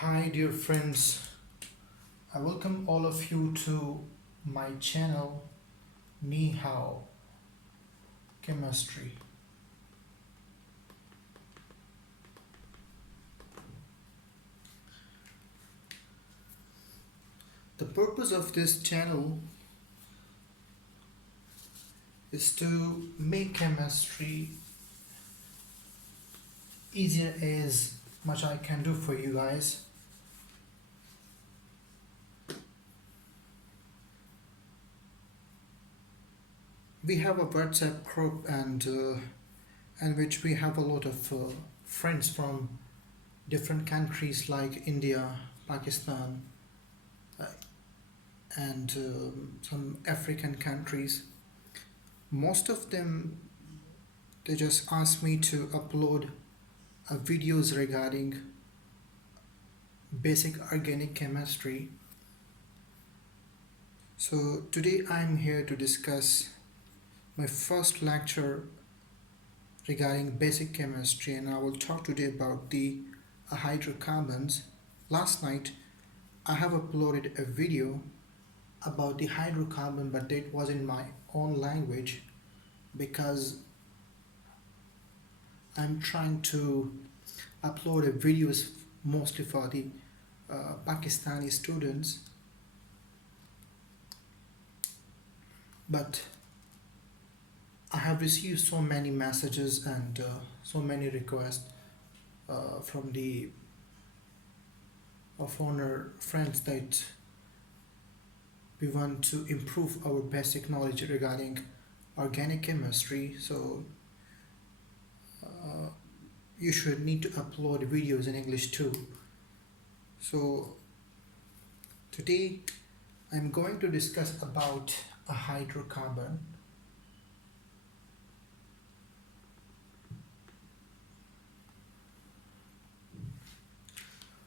Hi, dear friends. I welcome all of you to my channel, Ni Hao Chemistry. The purpose of this channel is to make chemistry easier as much I can do for you guys. We have a WhatsApp group and which we have a lot of friends from different countries like India, Pakistan, uh, and some African countries. Most of them, they just ask me to upload videos regarding basic organic chemistry. So today I'm here to discuss my first lecture regarding basic chemistry, and I will talk today about the hydrocarbons. Last night I have uploaded a video about the hydrocarbon, but it was in my own language because I'm trying to upload videos mostly for the Pakistani students, but I have received so many messages and so many requests from the foreigner friends that we want to improve our basic knowledge regarding organic chemistry. So uh, you should need to upload videos in English too. So today I'm going to discuss about a hydrocarbon.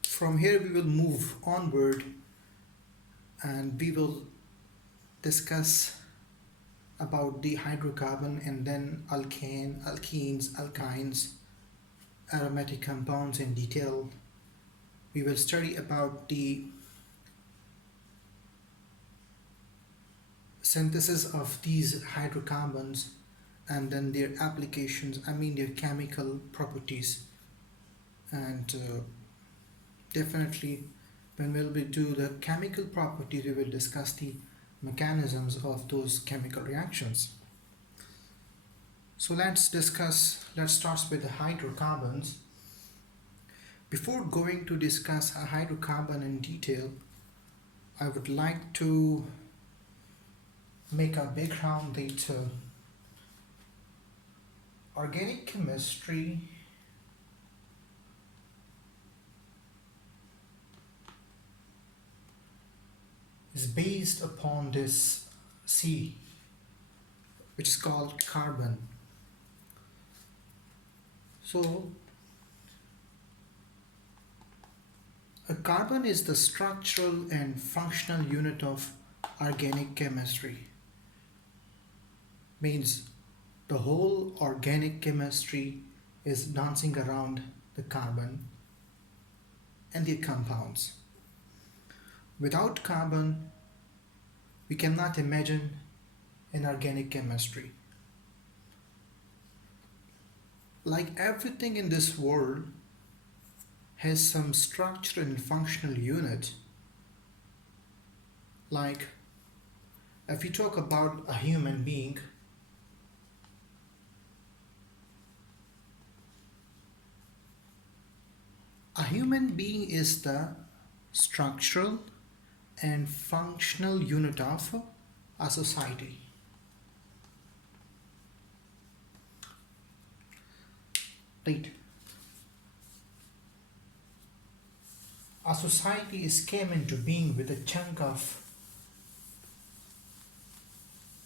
From here we will move onward and we will discuss about the hydrocarbon and then alkane, alkenes, alkynes, aromatic compounds in detail. We will study about the synthesis of these hydrocarbons and then their applications, their chemical properties. And definitely when we'll be do the chemical properties, we will discuss the mechanisms of those chemical reactions. So let's start with the hydrocarbons. Before going to discuss a hydrocarbon in detail, I would like to make a background that organic chemistry is based upon this C, which is called carbon. So a carbon is the structural and functional unit of organic chemistry. Means the whole organic chemistry is dancing around the carbon and the compounds. Without carbon, we cannot imagine an organic chemistry. Like everything in this world has some structural and functional unit. Like if we talk about a human being, a human being is the structural and functional unit of a society. Right. A society is came into being with a chunk of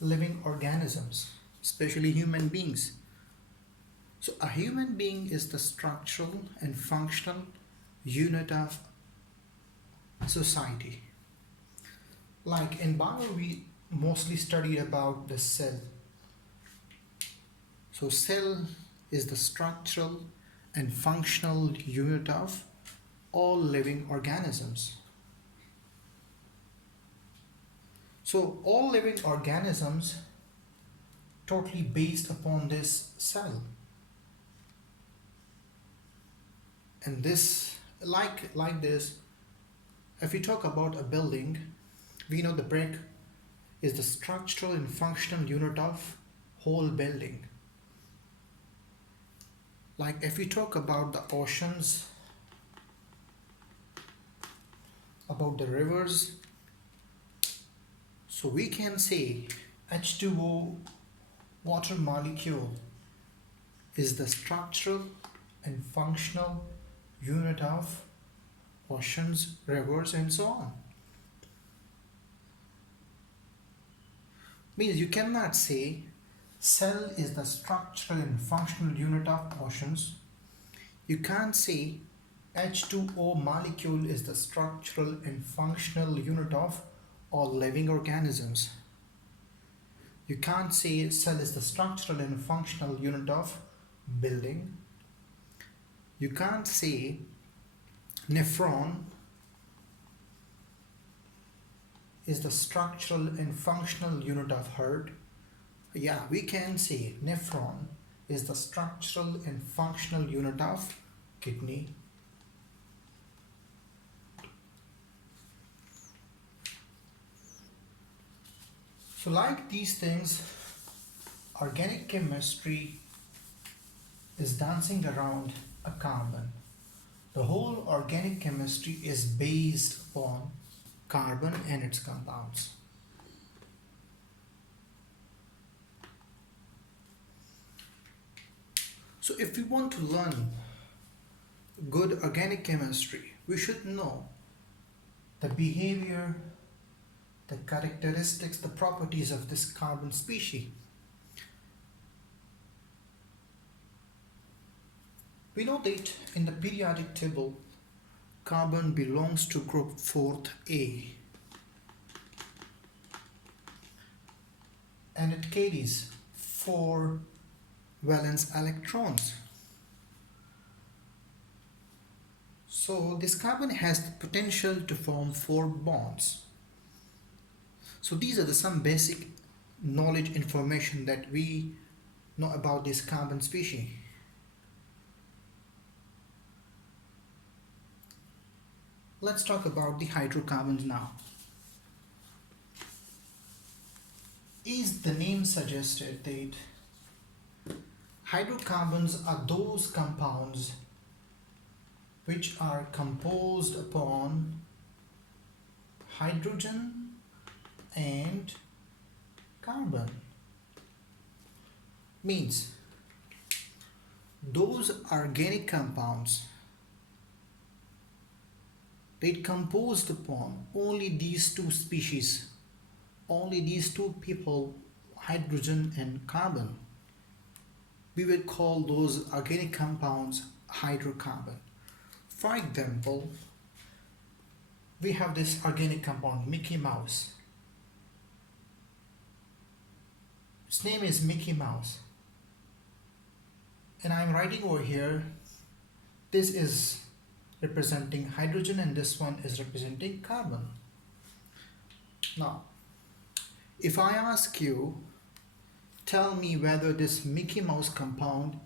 living organisms, especially human beings. So a human being is the structural and functional unit of society. Like in bio, we mostly studied about the cell. So cell is the structural and functional unit of all living organisms. So all living organisms totally based upon this cell. And this, like this, if we talk about a building, we know the brick is the structural and functional unit of whole building. Like if we talk about the oceans, about the rivers, so we can say H2O water molecule is the structural and functional unit of oceans, rivers, and so on. Means you cannot say cell is the structural and functional unit of oceans. You can't say H2O molecule is the structural and functional unit of all living organisms. You can't say cell is the structural and functional unit of building. You can't say nephron is the structural and functional unit of heart. Yeah, we can say nephron is the structural and functional unit of kidney. So like these things, organic chemistry is dancing around a carbon. The whole organic chemistry is based upon carbon and its compounds. So if we want to learn good organic chemistry, we should know the behavior, the characteristics, the properties of this carbon species. We know that in the periodic table, carbon belongs to group 4A and it carries 4 valence electrons. So this carbon has the potential to form 4 bonds. So these are some basic knowledge information that we know about this carbon species. Let's talk about the hydrocarbons now. As the name suggested that hydrocarbons are those compounds which are composed upon hydrogen and carbon. Means those organic compounds that composed upon only these two species, only these two people, hydrogen and carbon, we will call those organic compounds hydrocarbon. For example, we have this organic compound Mickey Mouse. Its name is Mickey Mouse. And I'm writing over here, this is representing hydrogen and this one is representing carbon. Now, if I ask you, tell me whether this Mickey Mouse compound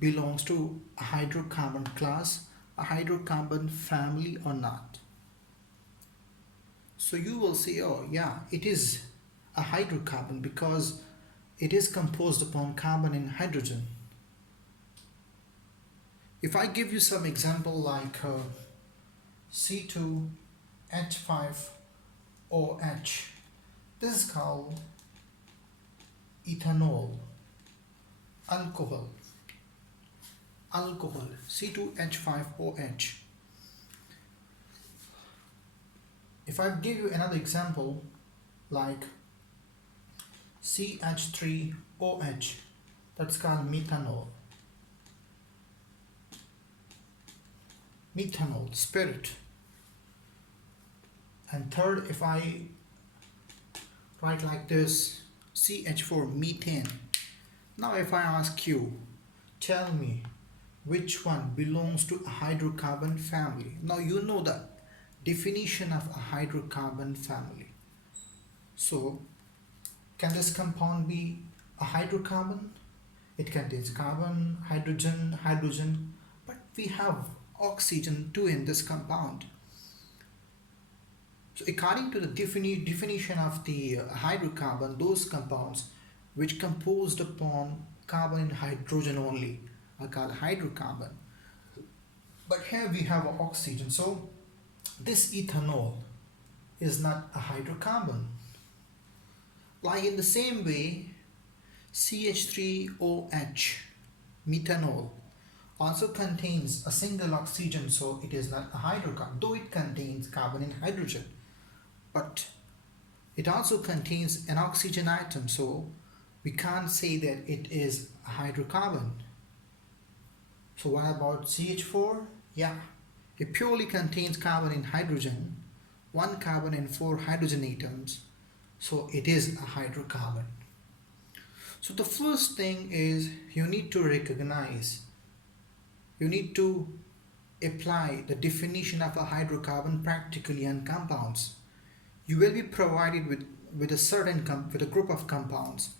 belongs to a hydrocarbon class, a hydrocarbon family or not. So you will say, oh yeah, it is a hydrocarbon because it is composed upon carbon and hydrogen. If I give you some example like C2H5OH, this is called ethanol, alcohol, C2H5OH. If I give you another example like CH3OH, that's called methanol. Methanol, spirit. And third, if I write like this, CH4, methane. Now if I ask you, tell me which one belongs to a hydrocarbon family. Now you know the definition of a hydrocarbon family. So can this compound be a hydrocarbon? It contains carbon, hydrogen, but we have oxygen too in this compound. So according to the definition of the hydrocarbon, those compounds which composed upon carbon and hydrogen only are called hydrocarbon. But here we have oxygen, so this ethanol is not a hydrocarbon. Like in the same way, CH3OH, methanol, also contains a single oxygen, so it is not a hydrocarbon, though it contains carbon and hydrogen. But it also contains an oxygen atom, so we can't say that it is a hydrocarbon. So what about CH4? Yeah, it purely contains carbon and hydrogen, one carbon and four hydrogen atoms, so it is a hydrocarbon. So the first thing is you need to recognize, you need to apply the definition of a hydrocarbon practically on compounds. You will be provided with a group of compounds,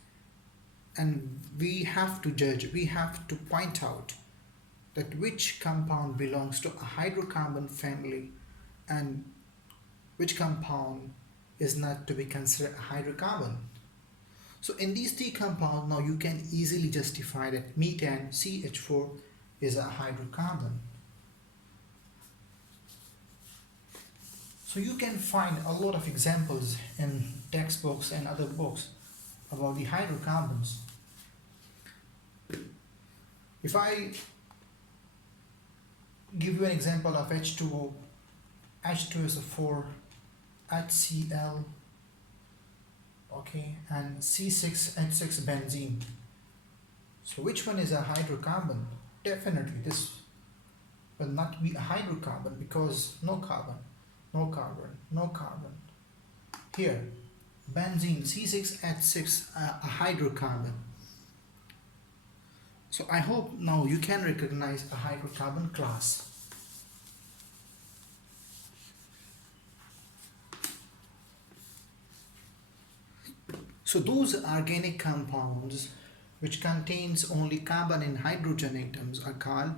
and we have to judge, we have to point out that which compound belongs to a hydrocarbon family and which compound is not to be considered a hydrocarbon. So in these three compounds, now you can easily justify that methane, CH4, is a hydrocarbon. So you can find a lot of examples in textbooks and other books about the hydrocarbons. If I give you an example of H2O, H2SO4, HCl, okay, and C6H6 benzene. So which one is a hydrocarbon? Definitely this will not be a hydrocarbon because no carbon, no carbon, no carbon. Here, benzene C6H6, a hydrocarbon. So I hope now you can recognize a hydrocarbon class. So those organic compounds which contains only carbon and hydrogen atoms are called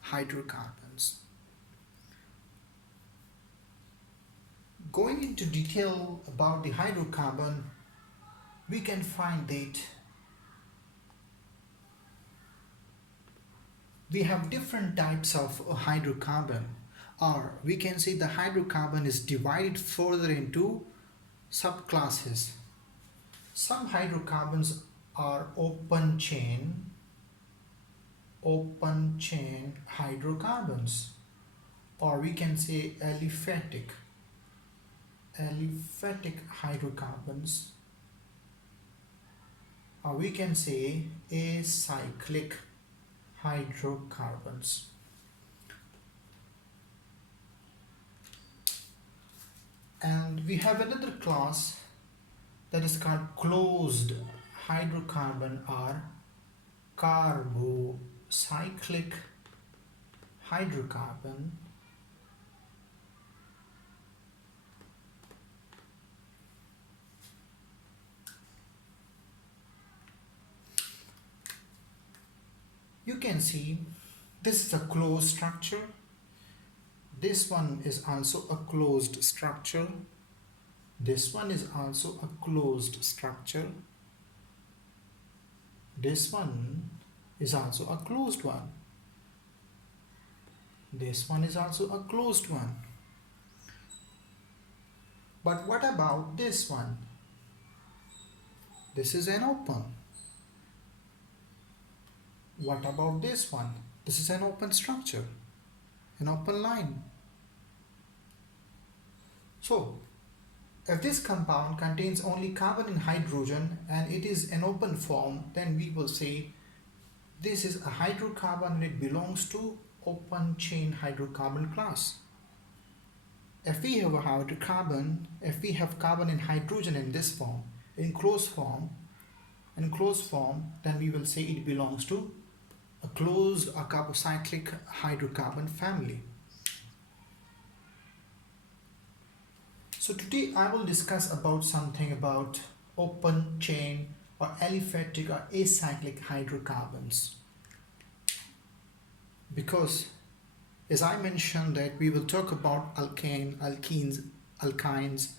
hydrocarbons. Going into detail about the hydrocarbon, we can find that we have different types of hydrocarbon, or we can say the hydrocarbon is divided further into subclasses. Some hydrocarbons are open chain hydrocarbons, or we can say aliphatic hydrocarbons, or we can say acyclic hydrocarbons. And we have another class that is called closed hydrocarbon or carbocyclic hydrocarbon. You can see this is a closed structure. This one is also a closed structure. This one is also a closed structure. This one is also a closed one. This one is also a closed one. But what about this one? This is an open. What about this one? This is an open structure, an open line. So, if this compound contains only carbon and hydrogen and it is an open form, then we will say this is a hydrocarbon and it belongs to open chain hydrocarbon class. If we have a hydrocarbon, if we have carbon and hydrogen in this form, in closed form, then we will say it belongs to a closed or carbocyclic hydrocarbon family. So today I will discuss about something about open chain or aliphatic or acyclic hydrocarbons, because as I mentioned that we will talk about alkane, alkenes, alkynes,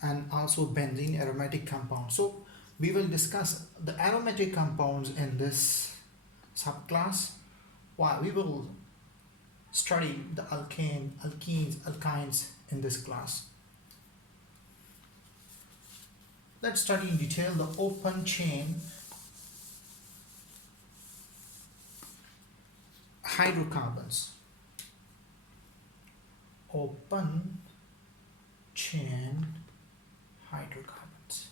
and also benzene aromatic compounds. So we will discuss the aromatic compounds in this subclass, while we will study the alkane, alkenes, alkynes in this class. Let's study in detail the open chain hydrocarbons. Open chain hydrocarbons.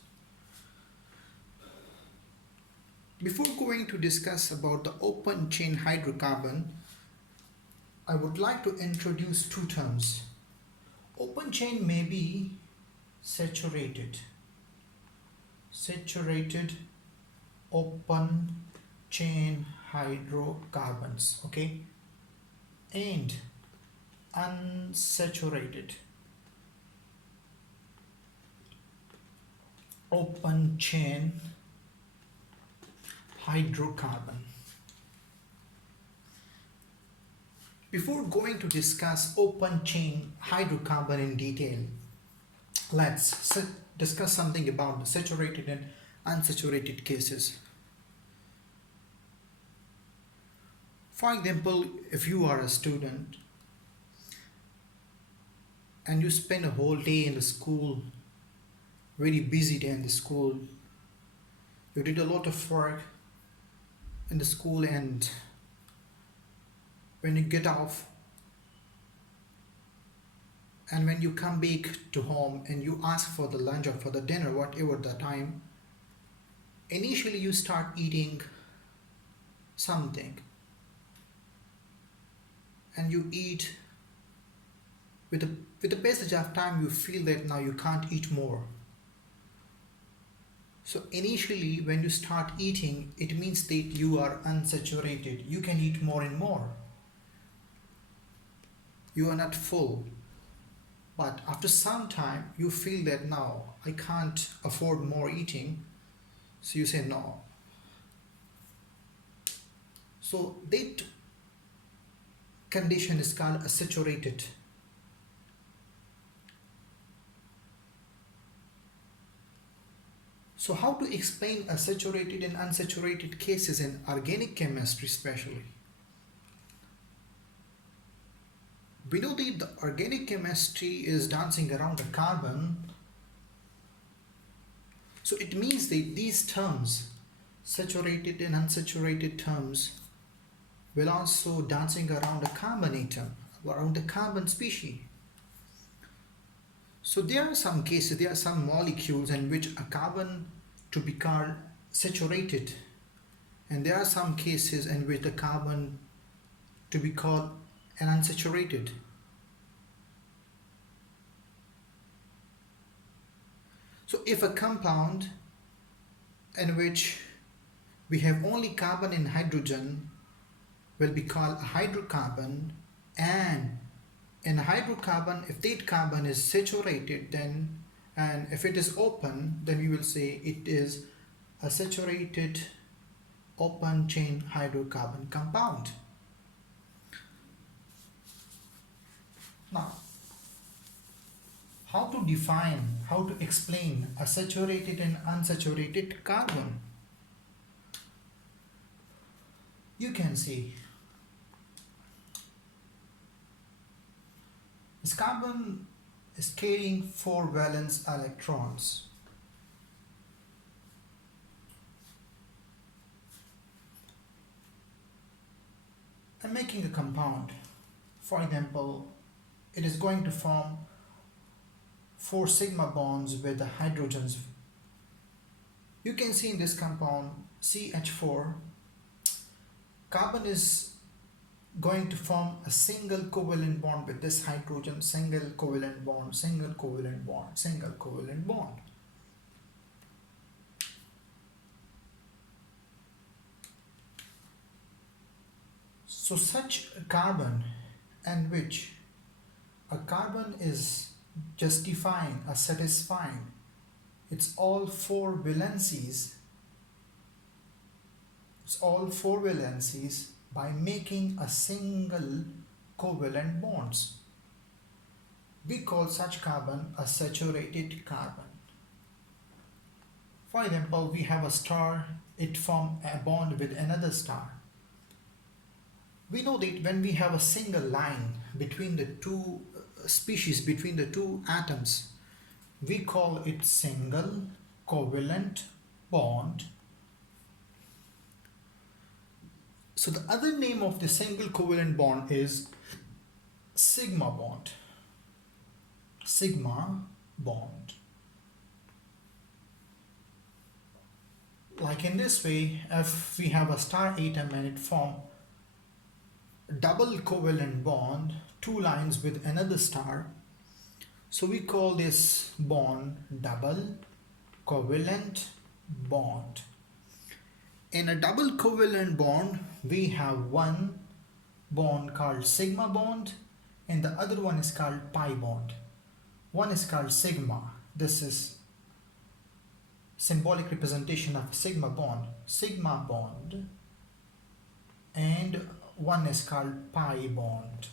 Before going to discuss about the open chain hydrocarbon, I would like to introduce two terms. Open chain may be saturated open chain hydrocarbons, okay, and unsaturated open chain hydrocarbon. Before going to discuss open chain hydrocarbon in detail, let's discuss something about the saturated and unsaturated cases. For example, if you are a student and you spend a whole day in the school, very busy day in the school, you did a lot of work in the school, and when you get off and when you come back to home and you ask for the lunch or for the dinner, whatever the time, initially you start eating something, and you eat with the passage of time you feel that now you can't eat more. So initially when you start eating, it means that you are unsaturated. You can eat more and more. You are not full. But after some time you feel that now I can't afford more eating. So you say no. So that condition is called a saturated. So how to explain a saturated and unsaturated cases in organic chemistry especially? We know that the organic chemistry is dancing around a carbon. So it means that these terms, saturated and unsaturated terms, will also dancing around a carbon atom, around the carbon species. So there are some cases, there are some molecules in which a carbon to be called saturated, and there are some cases in which the carbon to be called an unsaturated. So if a compound in which we have only carbon and hydrogen will be called a hydrocarbon, and in a hydrocarbon, if that carbon is saturated, then, and if it is open, then we will say it is a saturated open chain hydrocarbon compound. Now, how to define, how to explain a saturated and unsaturated carbon? You can see this carbon is carrying 4 valence electrons. I'm making a compound. For example, it is going to form 4 sigma bonds with the hydrogens. You can see in this compound CH4, carbon is going to form a single covalent bond with this hydrogen, single covalent bond, single covalent bond, single covalent bond. So such carbon and which a carbon is justifying or satisfying its all four valencies, by making a single covalent bonds. We call such carbon a saturated carbon. For example, we have a star, it forms a bond with another star. We know that when we have a single line between the two species, between the two atoms, we call it single covalent bond. So the other name of the single covalent bond is sigma bond. Sigma bond. Like in this way, if we have a star atom and it forms double covalent bond, two lines with another star, so we call this bond double covalent bond. In a double covalent bond, we have one bond called sigma bond and the other one is called pi bond. One is called sigma. This is symbolic representation of sigma bond, and one is called pi bond.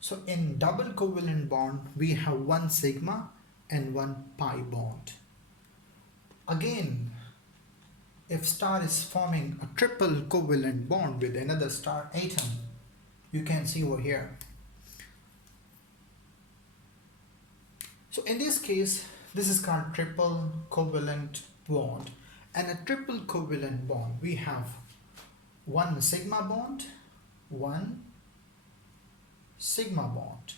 So in double covalent bond, we have one sigma and one pi bond. Again, if star is forming a triple covalent bond with another star atom, you can see over here. So in this case, this is called triple covalent bond. And a triple covalent bond, we have one sigma bond, one sigma bond,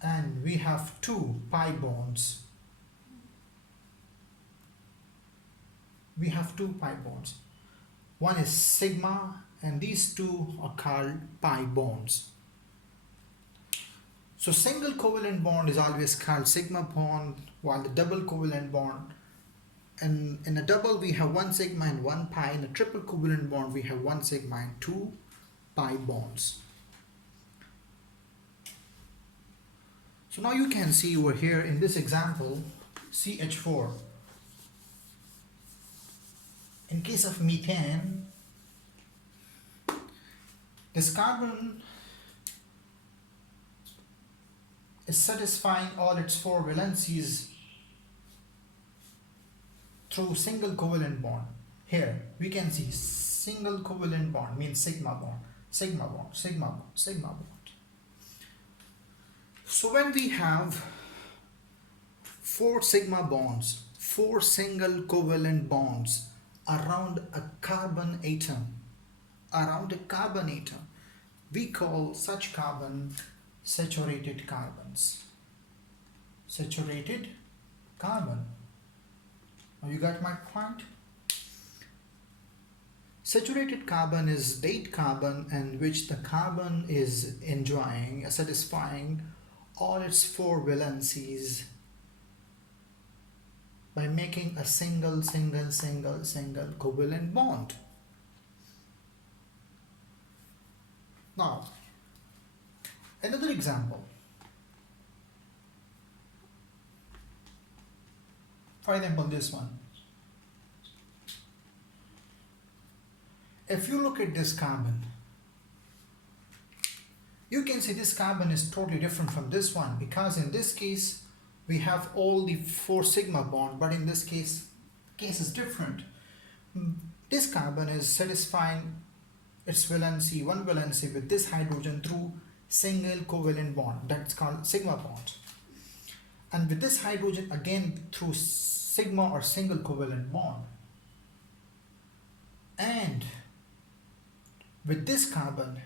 and we have two pi bonds. We have two pi bonds. One is sigma and these two are called pi bonds. So single covalent bond is always called sigma bond, while the double covalent bond, and in a double we have one sigma and one pi. In a triple covalent bond we have one sigma and two pi bonds. So now you can see over here in this example CH4. In case of methane, this carbon is satisfying all its four valencies through single covalent bond. Here we can see single covalent bond means sigma bond, sigma bond, sigma bond, sigma bond. So when we have four sigma bonds, four single covalent bonds around a carbon atom, we call such carbon saturated carbons. Saturated carbon. Now you got my point? Saturated carbon is that carbon in which the carbon is enjoying, satisfying all its four valencies by making a single covalent bond. Now, another example. For example, this one. If you look at this carbon, you can see this carbon is totally different from this one, because in this case we have all the four sigma bond, but in this case is different. This carbon is satisfying its valency, one valency with this hydrogen through single covalent bond, that's called sigma bond, and with this hydrogen again through sigma or single covalent bond, and with this carbon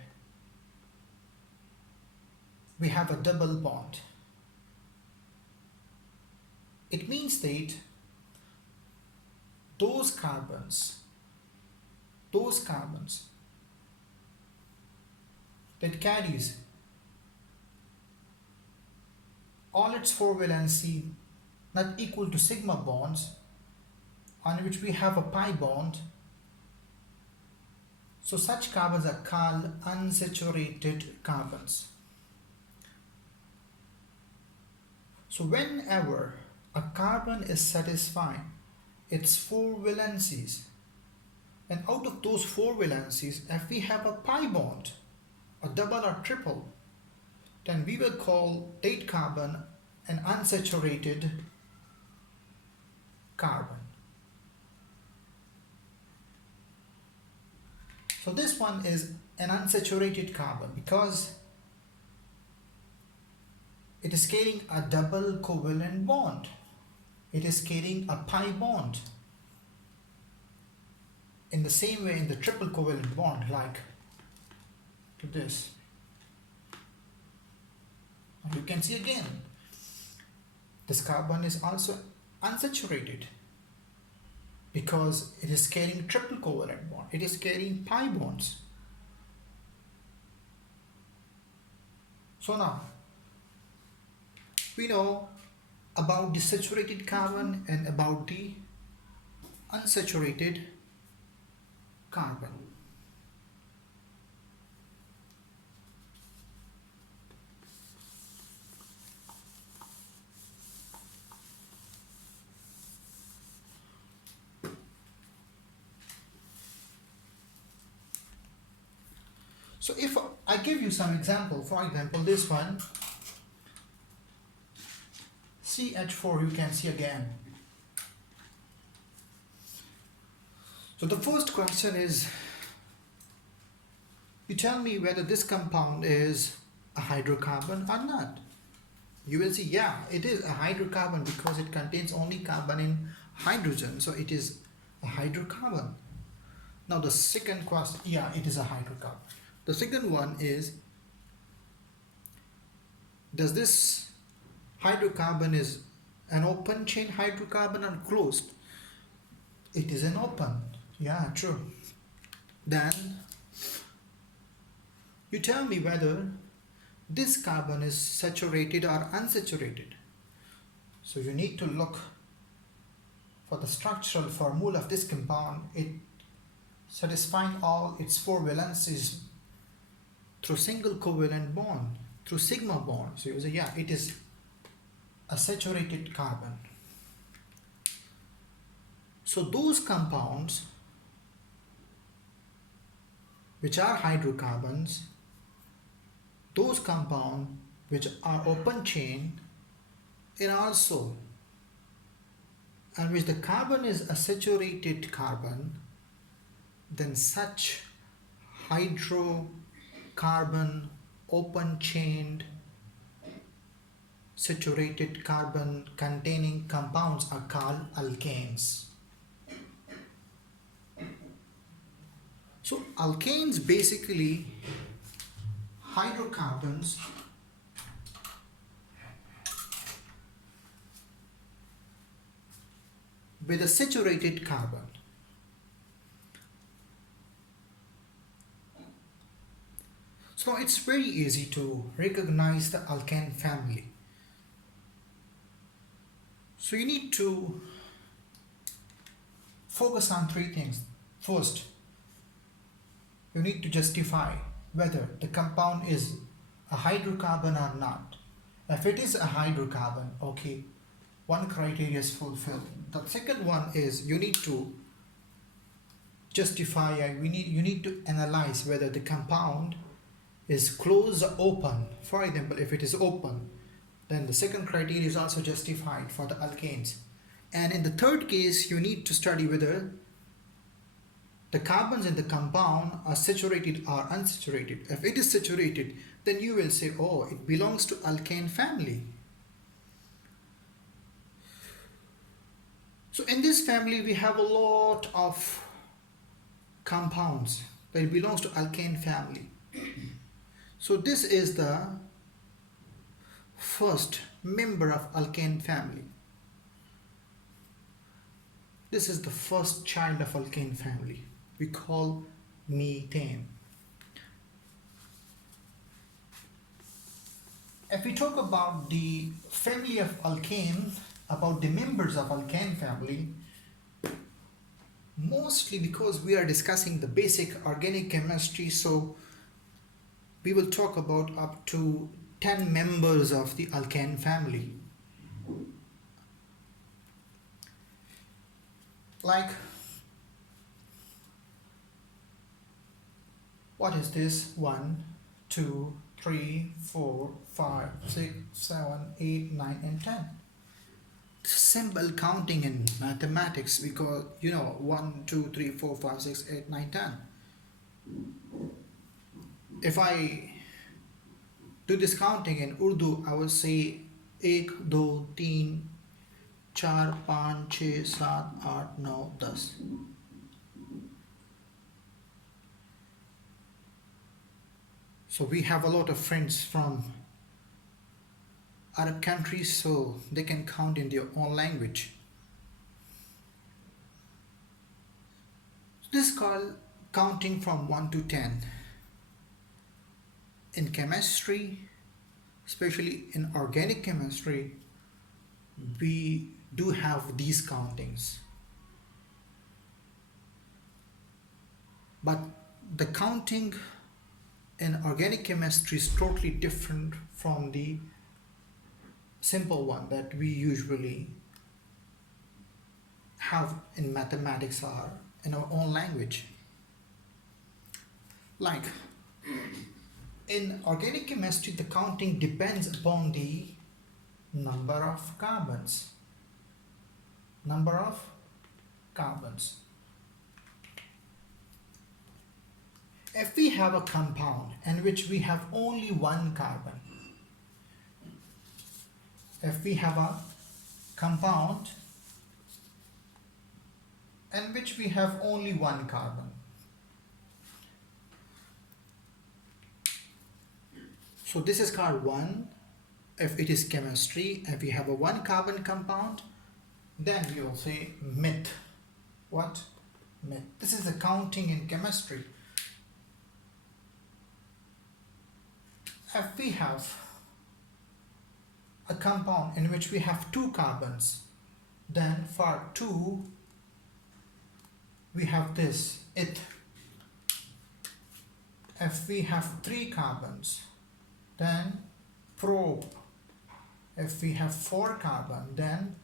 we have a double bond. It means that those carbons that carries all its four valency not equal to sigma bonds, on which we have a pi bond, So such carbons are called unsaturated carbons. So whenever a carbon is satisfying its four valencies, and out of those four valencies, if we have a pi bond, a double or triple, then we will call that carbon an unsaturated carbon. So this one is an unsaturated carbon because it is carrying a double covalent bond. It is carrying a pi bond. In the same way in the triple covalent bond, like this. And you can see again, this carbon is also unsaturated because it is carrying triple covalent bond. It is carrying pi bonds. So now, we know about the saturated carbon and about the unsaturated carbon. So if I give you some example, for example, this one, CH4, you can see again. So the first question is, you tell me whether this compound is a hydrocarbon or not. You will see, yeah, it is a hydrocarbon because it contains only carbon in hydrogen, so it is a hydrocarbon. Now the second question, yeah, it is a hydrocarbon. The second one is, does this hydrocarbon is an open chain hydrocarbon or closed? It is an open. Yeah, true. Then you tell me whether this carbon is saturated or unsaturated. So you need to look for the structural formula of this compound. It satisfying all its four valencies through single covalent bond, through sigma bond. So you say, yeah, it is a saturated carbon. So those compounds which are hydrocarbons, those compounds which are open chain, and also and which the carbon is a saturated carbon, then such hydrocarbon open chained saturated carbon containing compounds are called alkanes. So alkanes basically hydrocarbons with a saturated carbon. So it's very easy to recognize the alkane family. So you need to focus on three things. First, you need to justify whether the compound is a hydrocarbon or not. If it is a hydrocarbon, okay, one criteria is fulfilled. The second one is you need to justify, you need to analyze whether the compound is closed or open. For example, if it is open, then the second criteria is also justified for the alkanes. And in the third case, you need to study whether the carbons in the compound are saturated or unsaturated. If it is saturated, then you will say, oh, it belongs to alkane family. So in this family, we have a lot of compounds that belongs to alkane family. So this is the first member of alkane family. This is the first child of alkane family. We call methane. If we talk about the family of alkane, about the members of alkane family, Mostly because we are discussing the basic organic chemistry, so we will talk about up to 10 members of the alkane family. Like, what is this? 1, 2, 3, 4, 5, 6, 7, 8, 9, and 10. Simple counting in mathematics because 1, 2, 3, 4, 5, 6, 8, 9, 10. If I do this counting in Urdu, I will say 1, 2, 3, 4, 5, 6, 7, 8, 9, 10. So we have a lot of friends from Arab countries, so they can count in their own language. This is called counting from 1 to 10. In chemistry, especially in organic chemistry, we do have these countings. But the counting in organic chemistry is totally different from the simple one that we usually have in mathematics or in our own language. Like, in organic chemistry, the counting depends upon the number of carbons. Number of carbons. If we have a compound in which we have only one carbon, if we have a compound in which we have only one carbon, so this is called 1. If it is chemistry, if we have a 1 carbon compound, then we will say meth. What? Meth. This is the counting in chemistry. If we have a compound in which we have 2 carbons, then for 2 we have this, it. If we have 3 carbons, then prop. If we have 4 carbon, then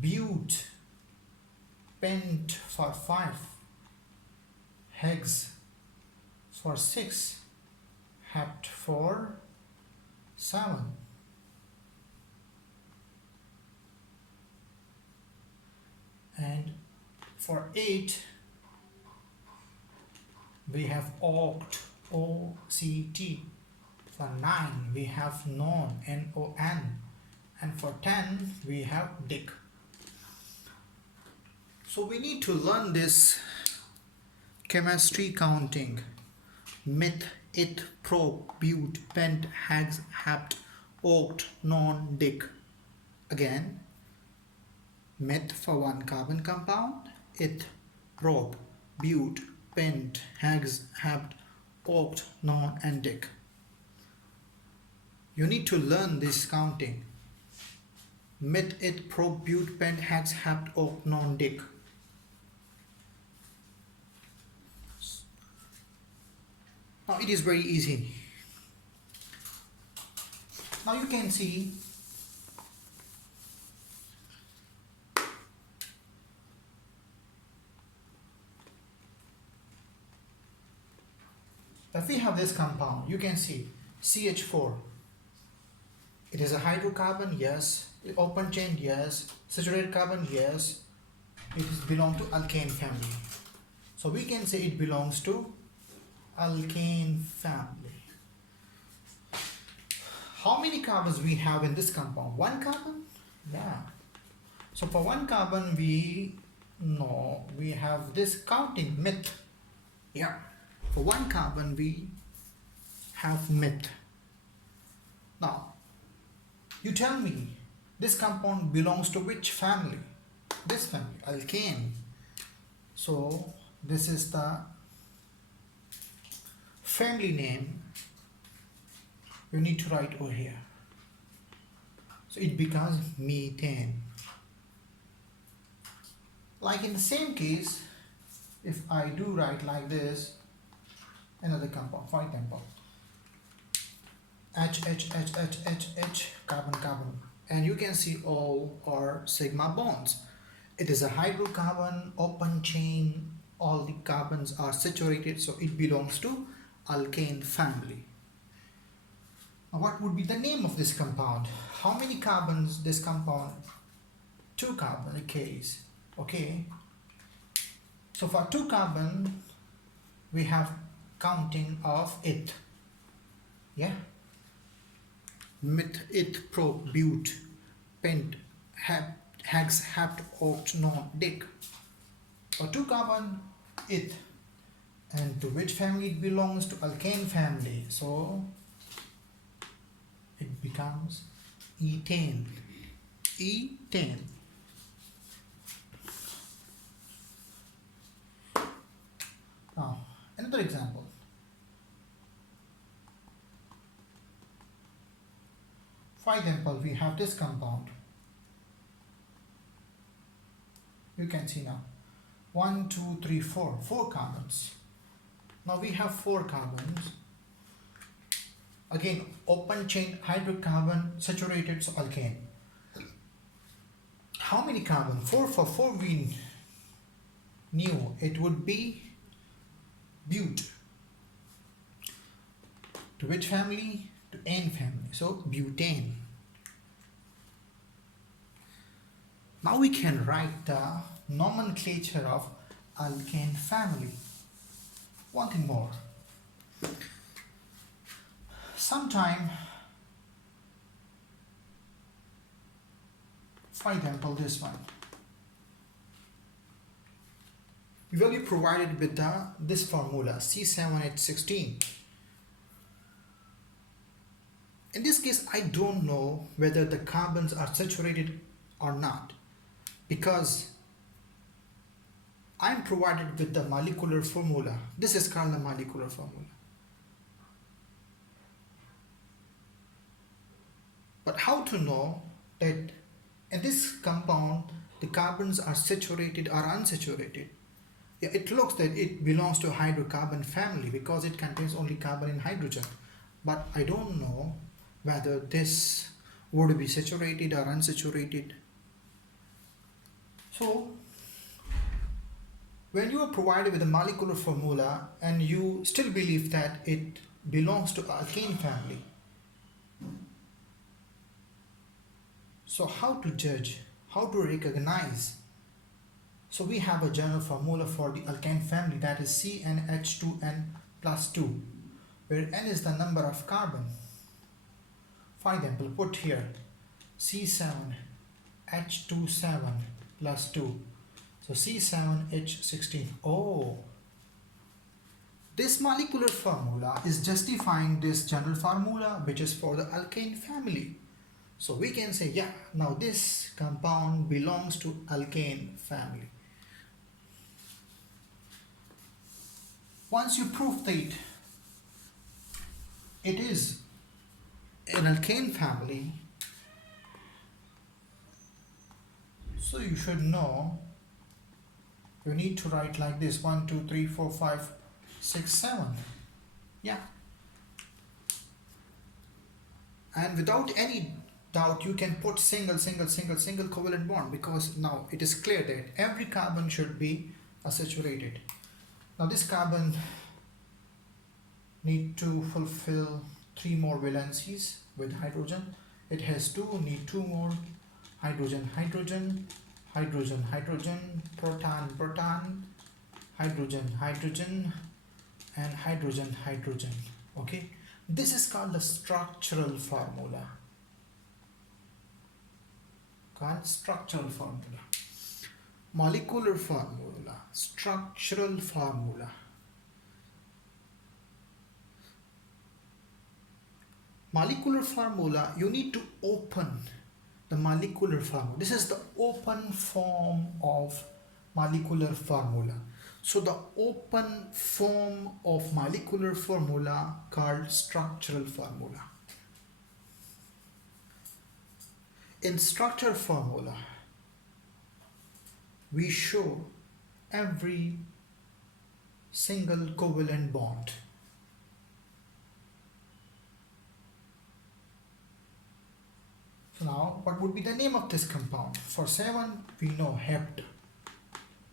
bute. Pent for 5, hex for 6, hept for 7. And for 8, we have oct, O-C-T. For 9, we have non, N-O-N. And for 10, we have dick. So we need to learn this chemistry counting. Meth, it, prop, bute, pent, hex, hept, oct, non, dick. Again, meth for 1 carbon compound, it, prop, bute, pent, hex, hept, oct, non, and dick. You need to learn this counting. Meth, it, prop, bute, pent, hex, hept, oct, non, dick. Now it is very easy. Now you can see if we have this compound, you can see CH4. It is a hydrocarbon, yes. Open chain, yes. Saturated carbon, yes. It belongs to alkane family. So we can say it belongs to alkane family. How many carbons we have in this compound? 1 carbon? Yeah. So for 1 carbon we know we have this counting meth. Yeah. For 1 carbon we have meth. Now you tell me this compound belongs to which family? This family, alkane. So this is the family name you need to write over here. So it becomes methane. Like in the same case, if I do write like this, another compound, for example, H, carbon, carbon. And you can see all are sigma bonds. It is a hydrocarbon, open chain, all the carbons are saturated, so it belongs to alkane family. Now what would be the name of this compound? How many carbons this compound? 2 carbon case. Okay. So for 2 carbon, we have counting of it. Yeah. Meth, eth, pro, but, pent, hex, hept, oct, non, dic. For 2 carbon, eth. And to which family it belongs? To alkane family. So it becomes ethane. Ethane. Now, another example. For example, we have this compound. You can see now. 1, 2, 3, 4. 4 carbons. Now we have 4 carbons. Again, open chain hydrocarbon, saturated, so alkane. How many carbon? 4. For 4 we knew it would be but. To which family? To N family. So butane. Now we can write the nomenclature of alkane family. One thing more. Sometime, for example, this one. We will be provided with this formula C7H16. In this case, I don't know whether the carbons are saturated or not, because I am provided with the molecular formula. This is called the molecular formula. But how to know that in this compound the carbons are saturated or unsaturated? Yeah, it looks that it belongs to a hydrocarbon family because it contains only carbon and hydrogen. But I don't know whether this would be saturated or unsaturated. So when you are provided with a molecular formula and you still believe that it belongs to alkane family, so how to judge, how to recognize? So we have a general formula for the alkane family, that is CnH2n plus 2, where n is the number of carbon. For example, put here C7H27 plus 2. So C7H16. Oh, this molecular formula is justifying this general formula which is for the alkane family. So we can say, yeah, now this compound belongs to alkane family. Once you prove that it is an alkane family, so you should know, you need to write like this: 1, 2, 3, 4, 5, 6, 7. Yeah. And without any doubt, you can put single covalent bond, because now it is clear that every carbon should be saturated. Now this carbon need to fulfill 3 more valencies with hydrogen. It has 2, need 2 more. Hydrogen, hydrogen, hydrogen, hydrogen, proton, proton, hydrogen, hydrogen, and hydrogen, hydrogen. Okay, this is called the structural formula. Structural formula, molecular formula, structural formula. Molecular formula, you need to open the molecular formula. This is the open form of molecular formula. So the open form of molecular formula called structural formula. In structural formula, we show every single covalent bond. So now, what would be the name of this compound? For 7, we know hept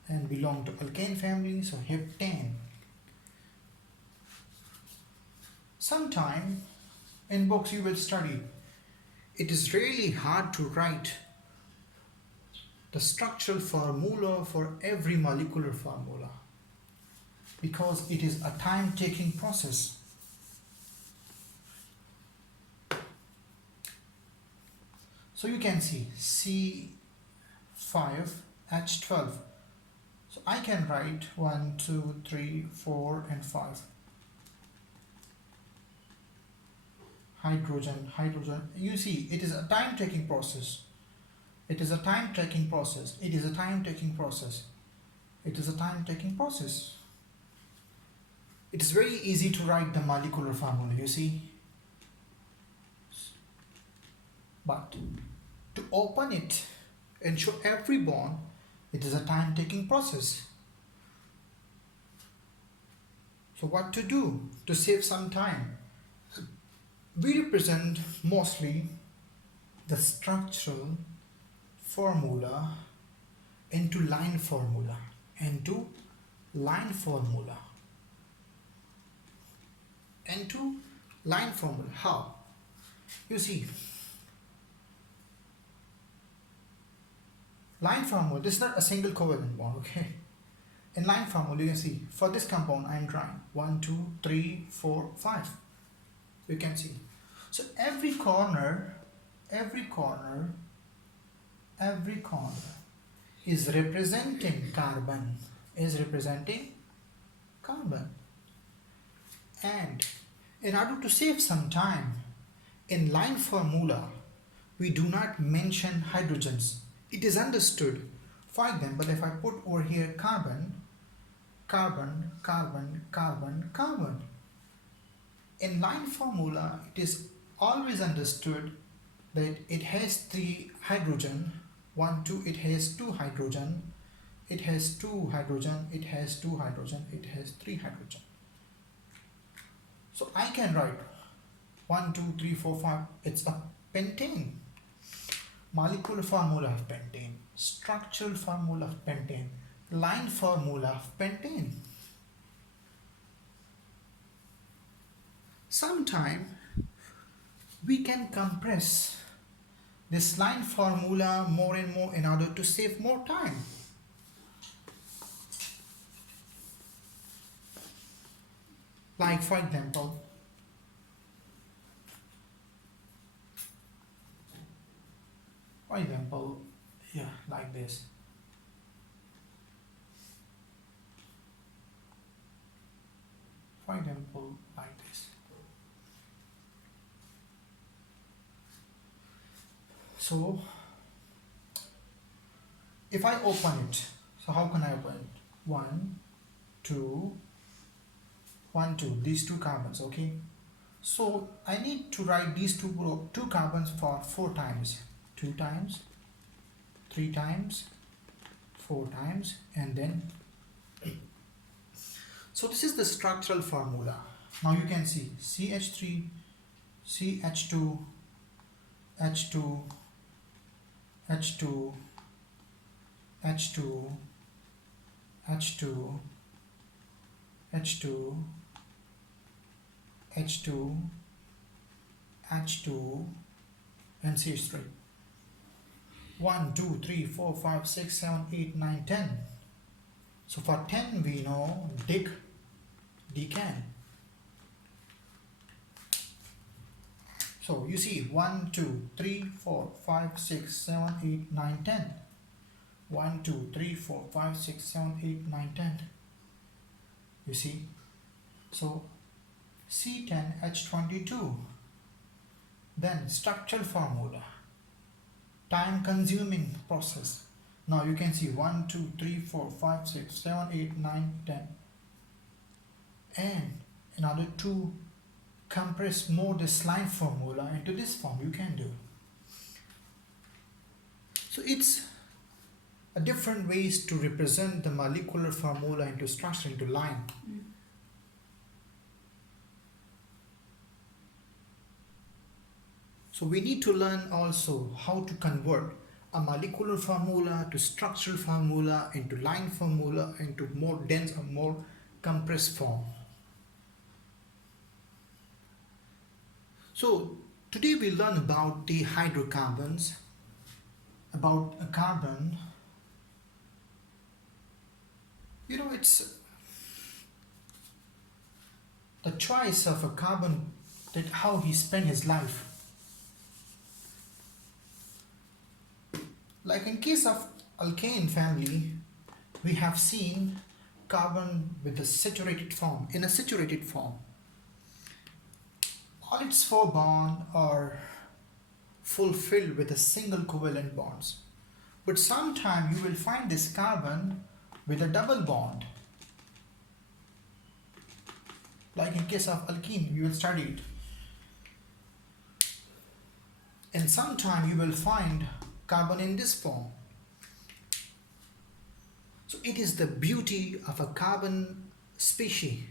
and belong to alkane family, so heptane. Sometime in books you will study, it is really hard to write the structural formula for every molecular formula because it is a time-taking process. So you can see C5H12. So I can write 1, 2, 3, 4 and 5. Hydrogen. You see, it is a time-taking process. It is a time-taking process. It is a time-taking process. It is a time-taking process. It is very easy to write the molecular formula, you see. But to open it and show every bond, it is a time-taking process. So what to do to save some time? We represent mostly the structural formula into line formula. How? You see, line formula, this is not a single covalent bond, okay? In line formula, you can see, for this compound, I am drawing 1, 2, 3, 4, 5. You can see. So every corner is representing carbon, And in order to save some time, in line formula, we do not mention hydrogens. It is understood. For example, if I put over here carbon, in line formula, it is always understood that it has 3 hydrogen, 1, 2, it has 2 hydrogen, it has 2 hydrogen, it has 2 hydrogen, it has 3 hydrogen. So I can write 1, 2, 3, 4, 5, it's a pentane. Molecular formula of pentane, structural formula of pentane, line formula of pentane. Sometime we can compress this line formula more and more in order to save more time. Like for example, like this. For example, like this. So if I open it, so how can I open it? 1, 2, these 2 carbons, okay? So I need to write these two carbons for 4 times. 2 times, 3 times, 4 times, and then. So this is the structural formula. Now you can see CH3, CH2, H2, H2, H2, H2, H2, H2, H2, and CH3. 1, 2, 3, 4, 5, 6, 7, 8, 9, 10. So for 10 we know decan. So you see 1, 2, 3, 4, 5, 6, 7, 8, 9, 10. 1, 2, 3, 4, 5, 6, 7, 8, 9, 10. You see? So C10H22. Then structural formula. Time consuming process. Now you can see 1, 2, 3, 4, 5, 6, 7, 8, 9, 10. And in order to compress more this line formula into this form, you can do. So it's different ways to represent the molecular formula into structure, into line. So we need to learn also how to convert a molecular formula to structural formula, into line formula, into more dense or more compressed form. So today we learn about the hydrocarbons, about a carbon. It's the choice of a carbon, that how he spent his life. Like in case of alkane family, we have seen carbon with a saturated form, in a saturated form. All its four bonds are fulfilled with a single covalent bonds. But sometimes you will find this carbon with a double bond. Like in case of alkene, you will study it. And sometimes you will find carbon in this form. So it is the beauty of a carbon species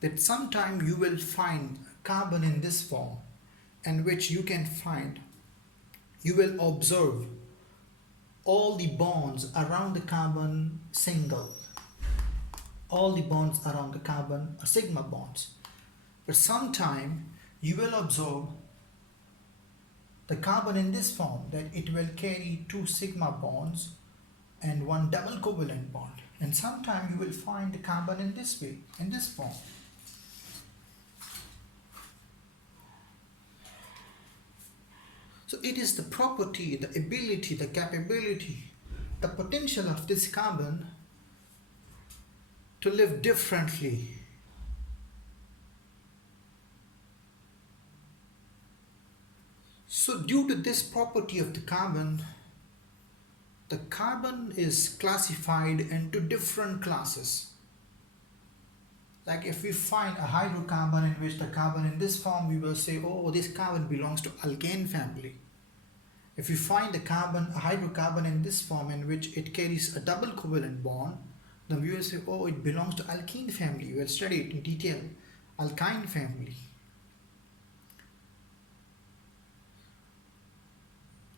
that sometimes you will find carbon in this form, and which you can find, you will observe all the bonds around the carbon single, all the bonds around the carbon are sigma bonds. But sometime you will observe the carbon in this form, that it will carry two sigma bonds and one double covalent bond. And sometime you will find the carbon in this way, in this form. So it is the property, the ability, the capability, the potential of this carbon to live differently. So due to this property of the carbon is classified into different classes. Like if we find a hydrocarbon in which the carbon in this form, we will say, oh, this carbon belongs to alkane family. If we find a hydrocarbon in this form in which it carries a double covalent bond, then we will say, oh, it belongs to alkene family. We will study it in detail, alkyne family.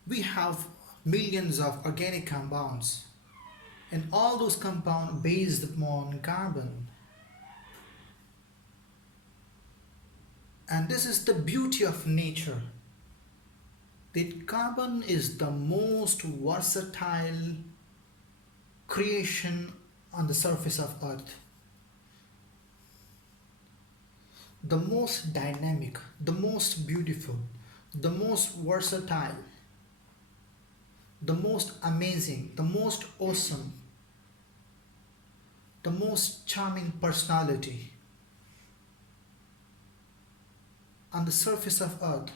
We have millions of organic compounds, and all those compounds based upon carbon. And this is the beauty of nature, that carbon is the most versatile creation on the surface of earth, the most dynamic, the most beautiful, the most versatile, the most amazing, the most awesome, the most charming personality on the surface of earth.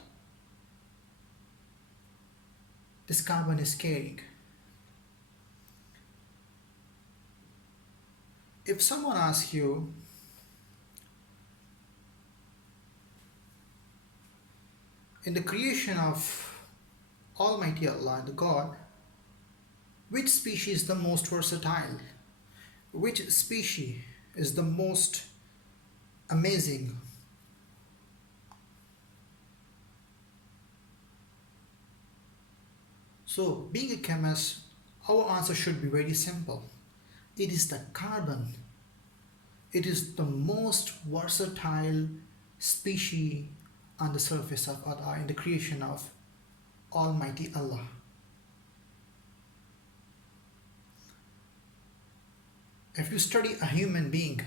This carbon is carrying. If someone asks you, in the creation of Almighty Allah, the God, which species is the most versatile? Which species is the most amazing? So, being a chemist, our answer should be very simple. It is the carbon. It is the most versatile species on the surface of Earth, in the creation of Almighty Allah. If you study a human being,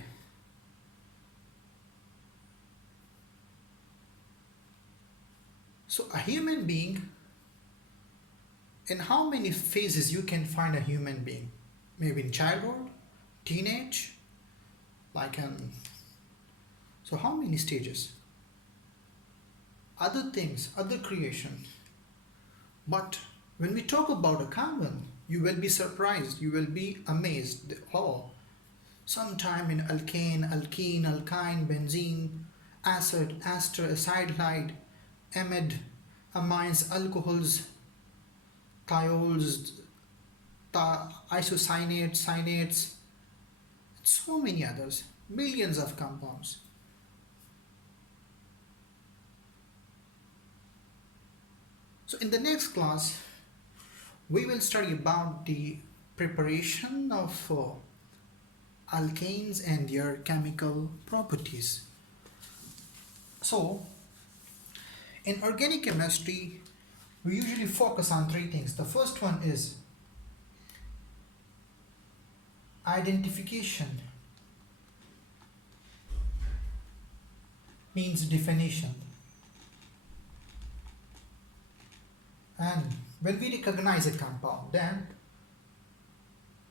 so a human being, in how many phases you can find a human being? Maybe in childhood, teenage, so how many stages? Other things, other creation. But when we talk about a carbon, you will be surprised, you will be amazed. Oh, sometime in alkane, alkene, alkyne, benzene, acid, ester, acetylide, amide, amines, alcohols, thiols, isocyanates, cyanates, and so many others, millions of compounds. So in the next class, we will study about the preparation of alkanes and their chemical properties. So, in organic chemistry, we usually focus on three things. The first one is identification, means definition. And when we recognize a compound, then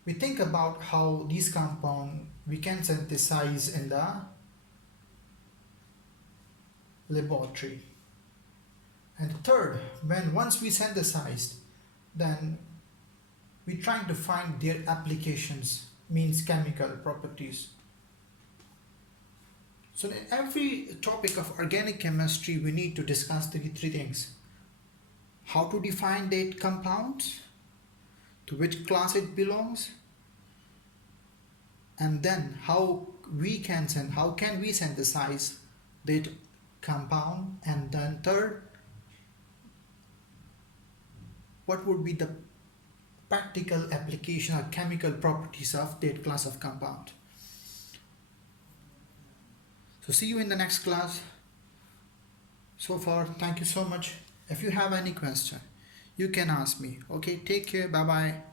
we think about how these compounds we can synthesize in the laboratory. And third, once we synthesized, then we try to find their applications, means chemical properties. So in every topic of organic chemistry, we need to discuss the three things: how to define that compound, to which class it belongs, and then how can we synthesize that compound, and then third, what would be the practical application or chemical properties of that class of compound. So see you in the next class. So far, thank you so much. If you have any question, you can ask me. Okay, take care. Bye bye.